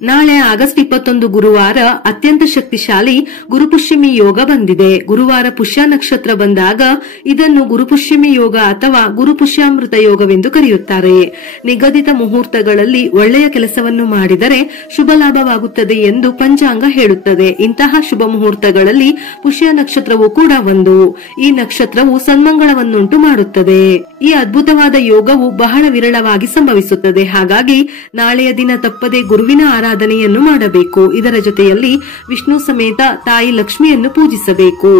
ನಾಳೆ ಆಗಸ್ಟ್ 21 ಗುರುವಾರ ಅತ್ಯಂತ ಶಕ್ತಿಶಾಲಿ ಗುರುಪುಷ್ಯಮಿ ಯೋಗ ಬಂದಿದೆ. ಗುರುವಾರ ಪುಷ್ಯ ನಕ್ಷತ್ರ ಬಂದಾಗ ಇದನ್ನು ಗುರುಪುಷ್ಯಮಿ ಯೋಗ ಅಥವಾ ಗುರುಪುಷ್ಯಾಮೃತ ಯೋಗವೆಂದು ಕರೆಯುತ್ತಾರೆ. ನಿಗದಿತ ಮುಹೂರ್ತಗಳಲ್ಲಿ ಒಳ್ಳೆಯ ಕೆಲಸವನ್ನು ಮಾಡಿದರೆ ಶುಭ ಲಾಭವಾಗುತ್ತದೆ ಎಂದು ಪಂಚಾಂಗ ಹೇಳುತ್ತದೆ. ಇಂತಹ ಶುಭ ಮುಹೂರ್ತಗಳಲ್ಲಿ ಪುಷ್ಯ ನಕ್ಷತ್ರವು ಕೂಡ ಒಂದು. ಈ ನಕ್ಷತ್ರವು ಸನ್ಮಂಗಳವನ್ನುಂಟು ಮಾಡುತ್ತದೆ. ಈ ಅದ್ಭುತವಾದ ಯೋಗವು ಬಹಳ ವಿರಳವಾಗಿ ಸಂಭವಿಸುತ್ತದೆ. ಹಾಗಾಗಿ ನಾಳೆಯ ದಿನ ತಪ್ಪದೆ ಗುರುವಿನ ಆರಾಧನೆಯನ್ನು ಮಾಡಬೇಕು. ಇದರ ಜೊತೆಯಲ್ಲಿ ವಿಷ್ಣು ಸಮೇತ ತಾಯಿ ಲಕ್ಷ್ಮಿಯನ್ನು ಪೂಜಿಸಬೇಕು.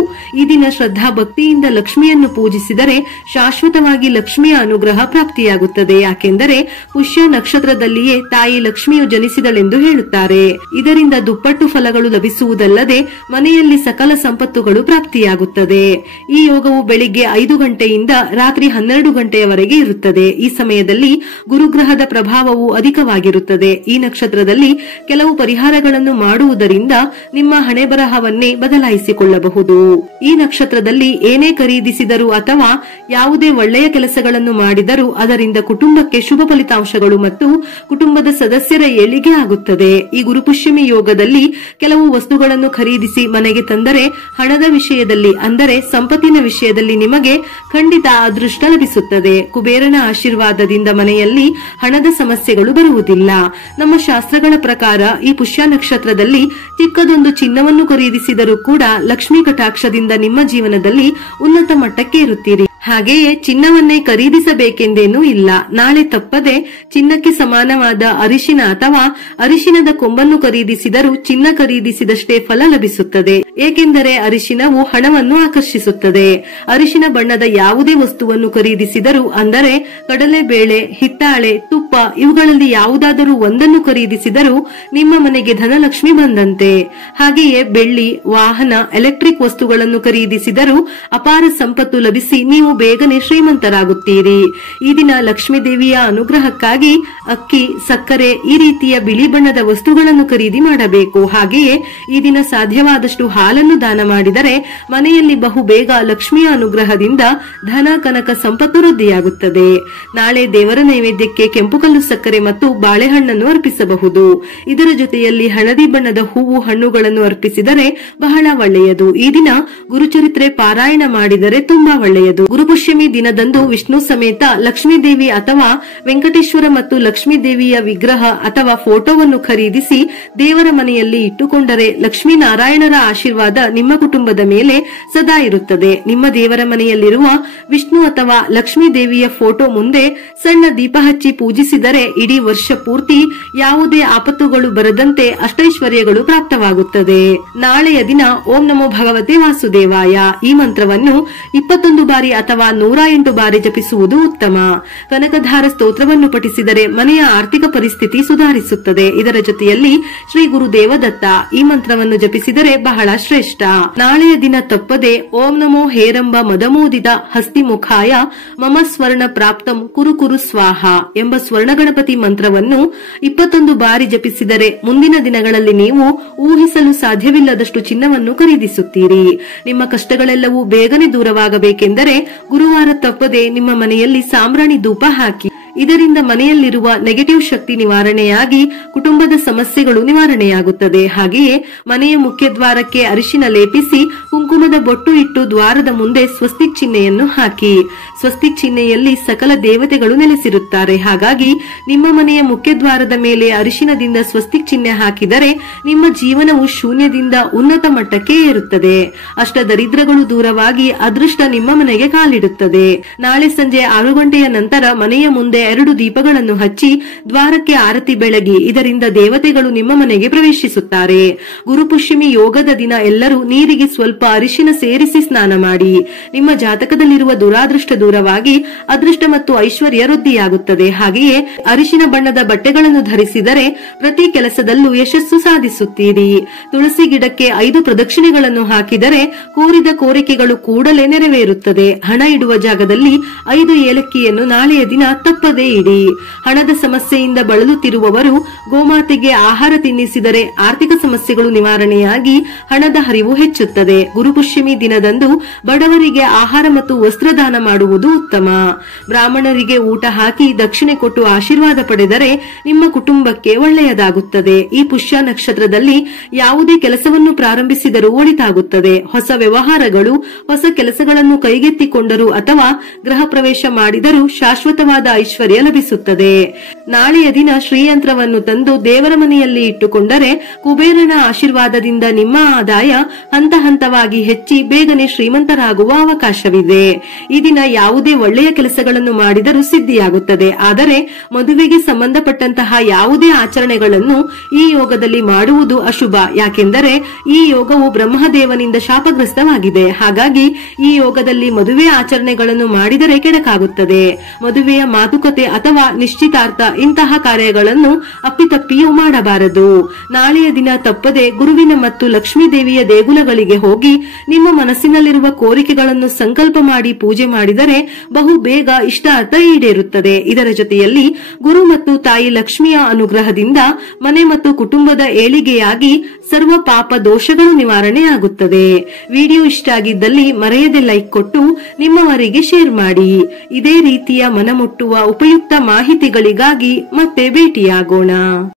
ಈ ದಿನ ಶ್ರದ್ಧಾ ಭಕ್ತಿಯಿಂದ ಲಕ್ಷ್ಮಿಯನ್ನು ಪೂಜಿಸಿದರೆ ಶಾಶ್ವತವಾಗಿ ಲಕ್ಷ್ಮಿಯ ಅನುಗ್ರಹ ಪ್ರಾಪ್ತಿಯಾಗುತ್ತದೆ. ಯಾಕೆಂದರೆ ಪುಷ್ಯ ನಕ್ಷತ್ರದಲ್ಲಿಯೇ ತಾಯಿ ಲಕ್ಷ್ಮಿಯು ಜನಿಸಿದಳೆಂದು ಹೇಳುತ್ತಾರೆ. ಇದರಿಂದ ದುಪ್ಪಟ್ಟು ಫಲಗಳು ಲಭಿಸುವುದಲ್ಲದೆ ಮನೆಯಲ್ಲಿ ಸಕಲ ಸಂಪತ್ತುಗಳು ಪ್ರಾಪ್ತಿಯಾಗುತ್ತದೆ. ಈ ಯೋಗವು ಬೆಳಿಗ್ಗೆ 5 ಗಂಟೆಯಿಂದ ರಾತ್ರಿ 12 ಗಂಟೆಯವರೆಗೆ ಇರುತ್ತದೆ. ಈ ಸಮಯದಲ್ಲಿ ಗುರುಗ್ರಹದ ಪ್ರಭಾವವು ಅಧಿಕವಾಗಿರುತ್ತದೆ. ಈ ನಕ್ಷತ್ರದಲ್ಲಿ ಕೆಲವು ಪರಿಹಾರಗಳನ್ನು ಮಾಡುವುದರಿಂದ ನಿಮ್ಮ ಹಣೆ ಬರಹವನ್ನೇ ಬದಲಾಯಿಸಿಕೊಳ್ಳಬಹುದು. ಈ ನಕ್ಷತ್ರದಲ್ಲಿ ಏನೇ ಖರೀದಿಸಿದರೂ ಅಥವಾ ಯಾವುದೇ ಒಳ್ಳೆಯ ಕೆಲಸಗಳನ್ನು ಮಾಡಿದರೂ ಅದರಿಂದ ಕುಟುಂಬಕ್ಕೆ ಶುಭ ಫಲಿತಾಂಶಗಳು ಮತ್ತು ಕುಟುಂಬದ ಸದಸ್ಯರ ಏಳಿಗೆ ಆಗುತ್ತದೆ. ಈ ಗುರುಪುಷ್ಯಮಿ ಯೋಗದಲ್ಲಿ ಕೆಲವು ವಸ್ತುಗಳನ್ನು ಖರೀದಿಸಿ ಮನೆಗೆ ತಂದರೆ ಹಣದ ವಿಷಯದಲ್ಲಿ ಅಂದರೆ ಸಂಪತ್ತಿನ ವಿಷಯದಲ್ಲಿ ನಿಮಗೆ ಖಂಡಿತ ಅದೃಷ್ಟ ಲಭಿಸುತ್ತದೆ. ಕುಬೇರನ ಆಶೀರ್ವಾದದಿಂದ ಮನೆಯಲ್ಲಿ ಹಣದ ಸಮಸ್ಯೆಗಳು ಬರುವುದಿಲ್ಲ. ನಮ್ಮ ಶಾಸ್ತ್ರಗಳ ಪ್ರಕಾರ ಈ ಪುಷ್ಯ ನಕ್ಷತ್ರದಲ್ಲಿ ಚಿಕ್ಕದೊಂದು ಚಿನ್ನವನ್ನು ಖರೀದಿಸಿದರೂ ಕೂಡ ಲಕ್ಷ್ಮೀ ಕಟಾಕ್ಷದಿಂದ ನಿಮ್ಮ ಜೀವನದಲ್ಲಿ ಉನ್ನತ ಮಟ್ಟಕ್ಕೆ ಇರುತ್ತೀರಿ. ಹಾಗೆಯೇ ಚಿನ್ನವನ್ನೇ ಖರೀದಿಸಬೇಕೆಂದೇನೂ ಇಲ್ಲ. ನಾಳೆ ತಪ್ಪದೆ ಚಿನ್ನಕ್ಕೆ ಸಮಾನವಾದ ಅರಿಶಿನ ಅಥವಾ ಅರಿಶಿನದ ಕೊಂಬನ್ನು ಖರೀದಿಸಿದರೂ ಚಿನ್ನ ಖರೀದಿಸಿದಷ್ಟೇ ಫಲ ಲಭಿಸುತ್ತದೆ. ಏಕೆಂದರೆ ಅರಿಶಿನವು ಹಣವನ್ನು ಆಕರ್ಷಿಸುತ್ತದೆ. ಅರಿಶಿನ ಬಣ್ಣದ ಯಾವುದೇ ವಸ್ತುವನ್ನು ಖರೀದಿಸಿದರೂ ಅಂದರೆ ಕಡಲೆಬೇಳೆ, ಹಿತ್ತಾಳೆ, ತುಪ್ಪ ಇವುಗಳಲ್ಲಿ ಯಾವುದಾದರೂ ಒಂದನ್ನು ಖರೀದಿಸಿದರೂ ನಿಮ್ಮ ಮನೆಗೆ ಧನಲಕ್ಷ್ಮಿ ಬಂದಂತೆ. ಹಾಗೆಯೇ ಬೆಳ್ಳಿ, ವಾಹನ, ಎಲೆಕ್ಟ್ರಿಕ್ ವಸ್ತುಗಳನ್ನು ಖರೀದಿಸಿದರೂ ಅಪಾರ ಸಂಪತ್ತು ಲಭಿಸಿ ನೀವು ಬೇಗನೆ ಶ್ರೀಮಂತರಾಗುತ್ತೀರಿ. ಈ ದಿನ ಲಕ್ಷ್ಮೀ ದೇವಿಯ ಅನುಗ್ರಹಕ್ಕಾಗಿ ಅಕ್ಕಿ, ಸಕ್ಕರೆ ಈ ರೀತಿಯ ಬಿಳಿ ಬಣ್ಣದ ವಸ್ತುಗಳನ್ನು ಖರೀದಿ ಮಾಡಬೇಕು. ಹಾಗೆಯೇ ಈ ದಿನ ಸಾಧ್ಯವಾದಷ್ಟು ಹಾಲನ್ನು ದಾನ ಮಾಡಿದರೆ ಮನೆಯಲ್ಲಿ ಬಹು ಬೇಗ ಲಕ್ಷ್ಮಿಯ ಅನುಗ್ರಹದಿಂದ ಧನ, ಕನಕ, ಸಂಪತ್ತು ವೃದ್ಧಿಯಾಗುತ್ತದೆ. ನಾಳೆ ದೇವರ ನೈವೇದ್ಯಕ್ಕೆ ಕೆಂಪು ಕಲ್ಲು ಸಕ್ಕರೆ ಮತ್ತು ಬಾಳೆಹಣ್ಣನ್ನು ಅರ್ಪಿಸಬಹುದು. ಇದರ ಜೊತೆಯಲ್ಲಿ ಹಳದಿ ಬಣ್ಣದ ಹೂವು, ಹಣ್ಣುಗಳನ್ನು ಅರ್ಪಿಸಿದರೆ ಬಹಳ ಒಳ್ಳೆಯದು. ಈ ದಿನ ಗುರುಚರಿತ್ರೆ ಪಾರಾಯಣ ಮಾಡಿದರೆ ತುಂಬಾ ಒಳ್ಳೆಯದು. ಗುರುಪುಷ್ಯಮಿ ದಿನದಂದು ವಿಷ್ಣು ಸಮೇತ ಲಕ್ಷ್ಮೀ ದೇವಿ ಅಥವಾ ವೆಂಕಟೇಶ್ವರ ಮತ್ತು ಲಕ್ಷ್ಮೀ ದೇವಿಯ ವಿಗ್ರಹ ಅಥವಾ ಫೋಟೋವನ್ನು ಖರೀದಿಸಿ ದೇವರ ಮನೆಯಲ್ಲಿ ಇಟ್ಟುಕೊಂಡರೆ ಲಕ್ಷ್ಮೀ ನಾರಾಯಣರ ಆಶೀರ್ವಾದ ನಿಮ್ಮ ಕುಟುಂಬದ ಮೇಲೆ ಸದಾ ಇರುತ್ತದೆ. ನಿಮ್ಮ ದೇವರ ಮನೆಯಲ್ಲಿರುವ ವಿಷ್ಣು ಅಥವಾ ಲಕ್ಷ್ಮೀ ದೇವಿಯ ಫೋಟೋ ಮುಂದೆ ಸಣ್ಣ ದೀಪ ಹಚ್ಚಿ ಪೂಜಿಸಿದರೆ ಇಡೀ ವರ್ಷ ಪೂರ್ತಿ ಯಾವುದೇ ಆಪತ್ತುಗಳು ಬರದಂತೆ ಅಷ್ಟೈಶ್ವರ್ಯಗಳು ಪ್ರಾಪ್ತವಾಗುತ್ತದೆ. ನಾಳೆಯ ದಿನ ಓಂ ನಮೋ ಭಗವತೆ ವಾಸುದೇವಾಯ ಈ ಮಂತ್ರವನ್ನು 21 ಬಾರಿ ಅಥವಾ 108 ಬಾರಿ ಜಪಿಸುವುದು ಉತ್ತಮ. ಕನಕಧಾರ ಸ್ತೋತ್ರವನ್ನು ಪಠಿಸಿದರೆ ಮನೆಯ ಆರ್ಥಿಕ ಪರಿಸ್ಥಿತಿ ಸುಧಾರಿಸುತ್ತದೆ. ಇದರ ಜೊತೆಯಲ್ಲಿ ಶ್ರೀ ಗುರು ದೇವದತ್ತ ಈ ಮಂತ್ರವನ್ನು ಜಪಿಸಿದರೆ ಬಹಳ ಶ್ರೇಷ್ಠ. ನಾಳೆಯ ದಿನ ತಪ್ಪದೆ ಓಂ ನಮೋ ಹೇರಂಬ ಮದಮೋದಿತ ಹಸ್ತಿಮುಖಾಯ ಮಮ ಸ್ವರ್ಣ ಪ್ರಾಪ್ತಂ ಕುರು ಕುರು ಸ್ವಾಹ ಎಂಬ ಸ್ವರ್ಣ ಗಣಪತಿ ಮಂತ್ರವನ್ನು 21 ಬಾರಿ ಜಪಿಸಿದರೆ ಮುಂದಿನ ದಿನಗಳಲ್ಲಿ ನೀವು ಊಹಿಸಲು ಸಾಧ್ಯವಿಲ್ಲದಷ್ಟು ಚಿನ್ನವನ್ನು ಖರೀದಿಸುತ್ತೀರಿ. ನಿಮ್ಮ ಕಷ್ಟಗಳೆಲ್ಲವೂ ಬೇಗನೆ ದೂರವಾಗಬೇಕೆಂದರೆ ಗುರುವಾರ ತಪ್ಪದೆ ನಿಮ್ಮ ಮನೆಯಲ್ಲಿ ಸಾಂಬ್ರಾಣಿ ಧೂಪ ಹಾಕಿ. ಇದರಿಂದ ಮನೆಯಲ್ಲಿರುವ ನೆಗೆಟಿವ್ ಶಕ್ತಿ ನಿವಾರಣೆಯಾಗಿ ಕುಟುಂಬದ ಸಮಸ್ಯೆಗಳು ನಿವಾರಣೆಯಾಗುತ್ತದೆ. ಹಾಗೆಯೇ ಮನೆಯ ಮುಖ್ಯ ದ್ವಾರಕ್ಕೆ ಅರಿಶಿನ ಲೇಪಿಸಿ ಕುಂಕುಮದ ಬೊಟ್ಟು ಇಟ್ಟು ದ್ವಾರದ ಮುಂದೆ ಸ್ವಸ್ತಿಕ್ ಚಿಹ್ನೆಯನ್ನು ಹಾಕಿ. ಸ್ವಸ್ತಿಕ್ ಚಿಹ್ನೆಯಲ್ಲಿ ಸಕಲ ದೇವತೆಗಳು ನೆಲೆಸಿರುತ್ತಾರೆ. ಹಾಗಾಗಿ ನಿಮ್ಮ ಮನೆಯ ಮುಖ್ಯ ದ್ವಾರದ ಮೇಲೆ ಅರಿಶಿನದಿಂದ ಸ್ವಸ್ತಿಕ್ ಚಿಹ್ನೆ ಹಾಕಿದರೆ ನಿಮ್ಮ ಜೀವನವು ಶೂನ್ಯದಿಂದ ಉನ್ನತ ಮಟ್ಟಕ್ಕೆ ಏರುತ್ತದೆ. ಅಷ್ಟ ದರಿದ್ರಗಳು ದೂರವಾಗಿ ಅದೃಷ್ಟ ನಿಮ್ಮ ಮನೆಗೆ ಕಾಲಿಡುತ್ತದೆ. ನಾಳೆ ಸಂಜೆ 6 ಗಂಟೆಯ ನಂತರ ಮನೆಯ ಮುಂದೆ 2 ದೀಪಗಳನ್ನು ಹಚ್ಚಿ ದ್ವಾರಕ್ಕೆ ಆರತಿ ಬೆಳಗಿ. ಇದರಿಂದ ದೇವತೆಗಳು ನಿಮ್ಮ ಮನೆಗೆ ಪ್ರವೇಶಿಸುತ್ತಾರೆ. ಗುರುಪುಷ್ಯಮಿ ಯೋಗದ ದಿನ ಎಲ್ಲರೂ ನೀರಿಗೆ ಸ್ವಲ್ಪ ಅರಿಶಿನ ಸೇರಿಸಿ ಸ್ನಾನ ಮಾಡಿ. ನಿಮ್ಮ ಜಾತಕದಲ್ಲಿರುವ ದುರಾದೃಷ್ಟ ದೂರವಾಗಿ ಅದೃಷ್ಟ ಮತ್ತು ಐಶ್ವರ್ಯ ವೃದ್ಧಿಯಾಗುತ್ತದೆ. ಹಾಗೆಯೇ ಅರಿಶಿನ ಬಣ್ಣದ ಬಟ್ಟೆಗಳನ್ನು ಧರಿಸಿದರೆ ಪ್ರತಿ ಕೆಲಸದಲ್ಲೂ ಯಶಸ್ಸು ಸಾಧಿಸುತ್ತೀರಿ. ತುಳಸಿ ಗಿಡಕ್ಕೆ 5 ಪ್ರದಕ್ಷಿಣೆಗಳನ್ನು ಹಾಕಿದರೆ ಕೋರಿದ ಕೋರಿಕೆಗಳು ಕೂಡಲೇ ನೆರವೇರುತ್ತದೆ. ಹಣ ಇಡುವ ಜಾಗದಲ್ಲಿ 5 ಏಲಕ್ಕಿಯನ್ನು ನಾಳೆಯ ದಿನ ತಪ್ಪದೇ ಇಡಿ. ಹಣದ ಸಮಸ್ಯೆಯಿಂದ ಬಳಲುತ್ತಿರುವವರು ಗೋಮಾತೆಗೆ ಆಹಾರ ತಿನ್ನಿಸಿದರೆ ಆರ್ಥಿಕ ಸಮಸ್ಯೆಗಳು ನಿವಾರಣೆಯಾಗಿ ಹಣದ ಹರಿವು ಹೆಚ್ಚುತ್ತದೆ. ಗುರುಪುಷ್ಯಮಿ ದಿನದಂದು ಬಡವರಿಗೆ ಆಹಾರ ಮತ್ತು ವಸ್ತ್ರದಾನ ಮಾಡುವುದು ಉತ್ತಮ. ಬ್ರಾಹ್ಮಣರಿಗೆ ಊಟ ಹಾಕಿ ದಕ್ಷಿಣೆ ಕೊಟ್ಟು ಆಶೀರ್ವಾದ ಪಡೆದರೆ ನಿಮ್ಮ ಕುಟುಂಬಕ್ಕೆ ಒಳ್ಳೆಯದಾಗುತ್ತದೆ. ಈ ಪುಷ್ಯ ನಕ್ಷತ್ರದಲ್ಲಿ ಯಾವುದೇ ಕೆಲಸವನ್ನು ಪ್ರಾರಂಭಿಸಿದರೂ ಒಳಿತಾಗುತ್ತದೆ. ಹೊಸ ವ್ಯವಹಾರಗಳು, ಹೊಸ ಕೆಲಸಗಳನ್ನು ಕೈಗೆತ್ತಿಕೊಂಡರೂ ಅಥವಾ ಗೃಹ ಪ್ರವೇಶ ಮಾಡಿದರೂ ಶಾಶ್ವತವಾದ ಐಶ್ವರ್ಯ ಲಭಿಸುತ್ತದೆ. ನಾಳೆಯ ದಿನ ಶ್ರೀಯಂತ್ರವನ್ನು ತಂದು ದೇವರ ಮನೆಯಲ್ಲಿ ಇಟ್ಟುಕೊಂಡರೆ ಕುಬೇರನ ಆಶೀರ್ವಾದದಿಂದ ನಿಮ್ಮ ಆದಾಯ ಹಂತ ಹಂತವಾಗಿ ಹೆಚ್ಚಿ ಬೇಗನೆ ಶ್ರೀಮಂತರಾಗುವ ಅವಕಾಶವಿದೆ. ಈ ದಿನ ಯಾವುದೇ ಒಳ್ಳೆಯ ಕೆಲಸಗಳನ್ನು ಮಾಡಿದರೂ ಸಿದ್ಧಿಯಾಗುತ್ತದೆ. ಆದರೆ ಮದುವೆಗೆ ಸಂಬಂಧಪಟ್ಟಂತಹ ಯಾವುದೇ ಆಚರಣೆಗಳನ್ನು ಈ ಯೋಗದಲ್ಲಿ ಮಾಡುವುದು ಅಶುಭ. ಯಾಕೆಂದರೆ ಈ ಯೋಗವು ಬ್ರಹ್ಮದೇವನಿಂದ ಶಾಪಗ್ರಸ್ತವಾಗಿದೆ. ಹಾಗಾಗಿ ಈ ಯೋಗದಲ್ಲಿ ಮದುವೆ ಆಚರಣೆಗಳನ್ನು ಮಾಡಿದರೆ ಕೆಡಕಾಗುತ್ತದೆ. ಮದುವೆಯ ಮಾತುಕತೆ ಅಥವಾ ನಿಶ್ಚಿತಾರ್ಥ ಇಂತಹ ಕಾರ್ಯಗಳನ್ನು ಅಪ್ಪಿತಪ್ಪಿಯೂ ಮಾಡಬಾರದು. ನಾಳೆಯ ದಿನ ತಪ್ಪದೆ ಗುರುವಿನ ಮತ್ತು ಲಕ್ಷ್ಮೀ ದೇವಿಯ ದೇಗುಲಗಳಿಗೆ ಹೋಗಿ ನಿಮ್ಮ ಮನಸ್ಸಿನಲ್ಲಿರುವ ಕೋರಿಕೆಗಳನ್ನು ಸಂಕಲ್ಪ ಮಾಡಿ ಪೂಜೆ ಮಾಡಿದರೆ ಬಹು ಬೇಗ ಇಷ್ಟಾರ್ಥ ಈಡೇರುತ್ತದೆ. ಇದರ ಜೊತೆಯಲ್ಲಿ ಗುರು ಮತ್ತು ತಾಯಿ ಲಕ್ಷ್ಮಿಯ ಅನುಗ್ರಹದಿಂದ ಮನೆ ಮತ್ತು ಕುಟುಂಬದ ಏಳಿಗೆಯಾಗಿ ಸರ್ವ ಪಾಪ ದೋಷಗಳು ನಿವಾರಣೆಯಾಗುತ್ತದೆ. ವಿಡಿಯೋ ಇಷ್ಟ ಆಗಿದ್ದಲ್ಲಿ ಮರೆಯದೆ ಲೈಕ್ ಕೊಟ್ಟು ನಿಮ್ಮವರಿಗೆ ಶೇರ್ ಮಾಡಿ. ಇದೇ ರೀತಿಯ ಮನಮುಟ್ಟುವ ಉಪಯುಕ್ತ ಮಾಹಿತಿಗಳಿಗಾಗಿ ಮತ್ತೆ ಭೇಟಿಯಾಗೋಣ.